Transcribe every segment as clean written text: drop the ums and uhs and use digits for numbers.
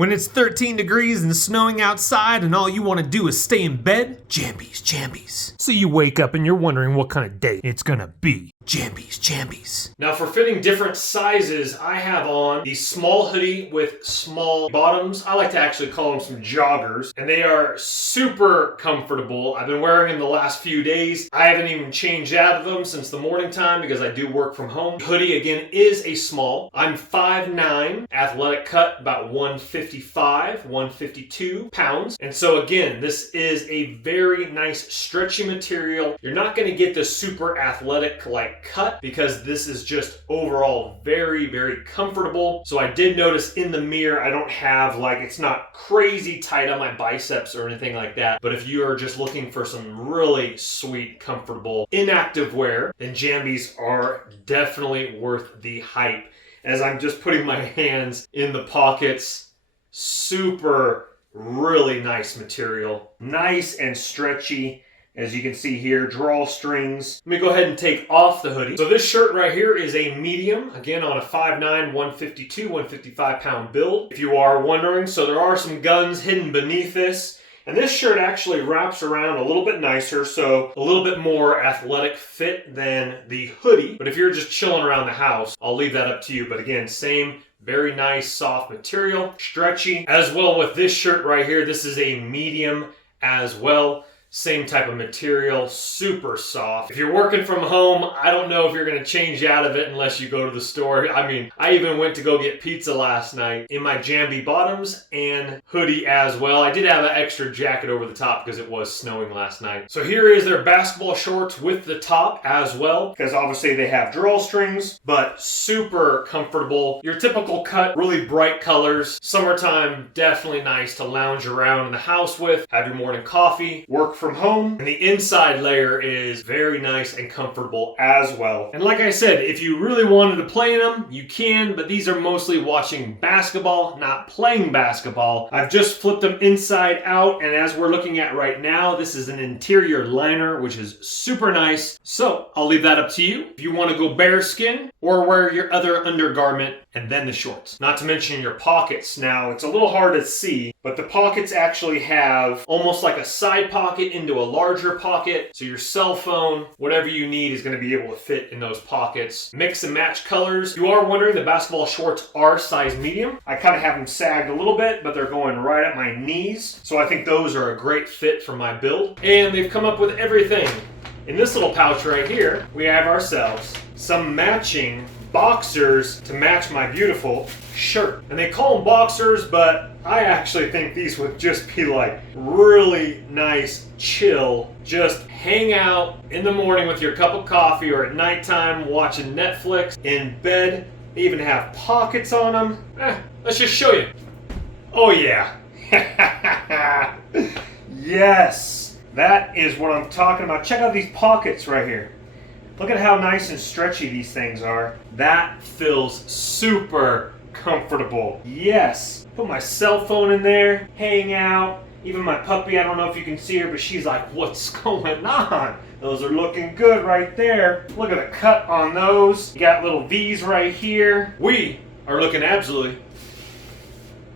When it's 13 degrees and snowing outside and all you want to do is stay in bed, Jambys, Jambys. So you wake up and you're wondering what kind of day it's gonna be. Jambys, Jambys. Now for fitting different sizes, I have on the small hoodie with small bottoms. I like to actually call them some joggers, and they are super comfortable. I've been wearing them the last few days. I haven't even changed out of them since the morning time because I do work from home. Hoodie again is a small. I'm 5'9", athletic cut about 155, 152 pounds. And so again, this is a very nice stretchy material. You're not gonna get the super athletic like cut because this is just overall very, very comfortable. So I did notice in the mirror, I don't have it's not crazy tight on my biceps or anything like that. But if you are just looking for some really sweet, comfortable, inactive wear, then Jambys are definitely worth the hype. As I'm just putting my hands in the pockets, super, really nice material. Nice and stretchy. As you can see here, drawstrings. Let me go ahead and take off the hoodie. So this shirt right here is a medium, again on a 5'9", 152, 155 pound build. If you are wondering, so there are some guns hidden beneath this. And this shirt actually wraps around a little bit nicer, so a little bit more athletic fit than the hoodie. But if you're just chilling around the house, I'll leave that up to you. But again, same very nice soft material, stretchy. As well with this shirt right here, this is a medium as well. Same type of material, super soft. If you're working from home, I don't know if you're gonna change out of it unless you go to the store. I mean, I even went to go get pizza last night in my Jamby bottoms and hoodie as well. I did have an extra jacket over the top because it was snowing last night. So here is their basketball shorts with the top as well, because obviously they have drawstrings, but super comfortable. Your typical cut, really bright colors. Summertime, definitely nice to lounge around in the house with, have your morning coffee, work from home, and the inside layer is very nice and comfortable as well. And like I said, if you really wanted to play in them, you can, but these are mostly watching basketball, not playing basketball. I've just flipped them inside out, and as we're looking at right now, this is an interior liner, which is super nice. So I'll leave that up to you. If you want to go bare skin or wear your other undergarment and then the shorts. Not to mention your pockets. Now, it's a little hard to see, but the pockets actually have almost like a side pocket into a larger pocket. So your cell phone, whatever you need is going to be able to fit in those pockets. Mix and match colors. You are wondering, the basketball shorts are size medium. I kind of have them sagged a little bit, but they're going right at my knees. So I think those are a great fit for my build. And they've come up with everything. In this little pouch right here, we have ourselves some matching boxers to match my beautiful shirt. And they call them boxers, but I actually think these would just be like really nice, chill, just hang out in the morning with your cup of coffee or at nighttime watching Netflix in bed. They even have pockets on them. Let's just show you. Oh yeah. Yes, that is what I'm talking about. Check out these pockets right here. Look at how nice and stretchy these things are. That feels super comfortable. Yes. Put my cell phone in there, hang out. Even my puppy, I don't know if you can see her, but she's like, what's going on? Those are looking good right there. Look at the cut on those. You got little V's right here. We are looking absolutely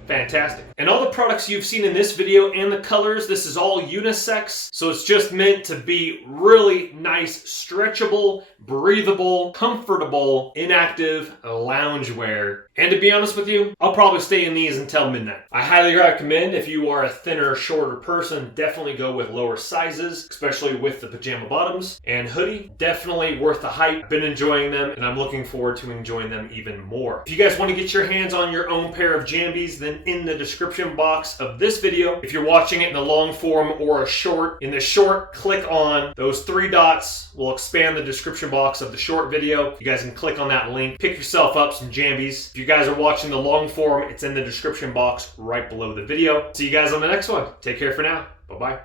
fantastic. And all the products you've seen in this video and the colors, this is all unisex. So it's just meant to be really nice, stretchable, breathable, comfortable, inactive loungewear. And to be honest with you, I'll probably stay in these until midnight. I highly recommend, if you are a thinner, shorter person, definitely go with lower sizes, especially with the pajama bottoms. And hoodie, definitely worth the hype. Been enjoying them, and I'm looking forward to enjoying them even more. If you guys want to get your hands on your own pair of Jambys, then in the description box of this video, if you're watching it in the long form or a short, in the short, click on those 3 dots. We'll expand the description box of the short video. You guys can click on that link, pick yourself up some Jambys. If you guys are watching the long form, it's in the description box right below the video. See you guys on the next one. Take care for now. Bye-bye.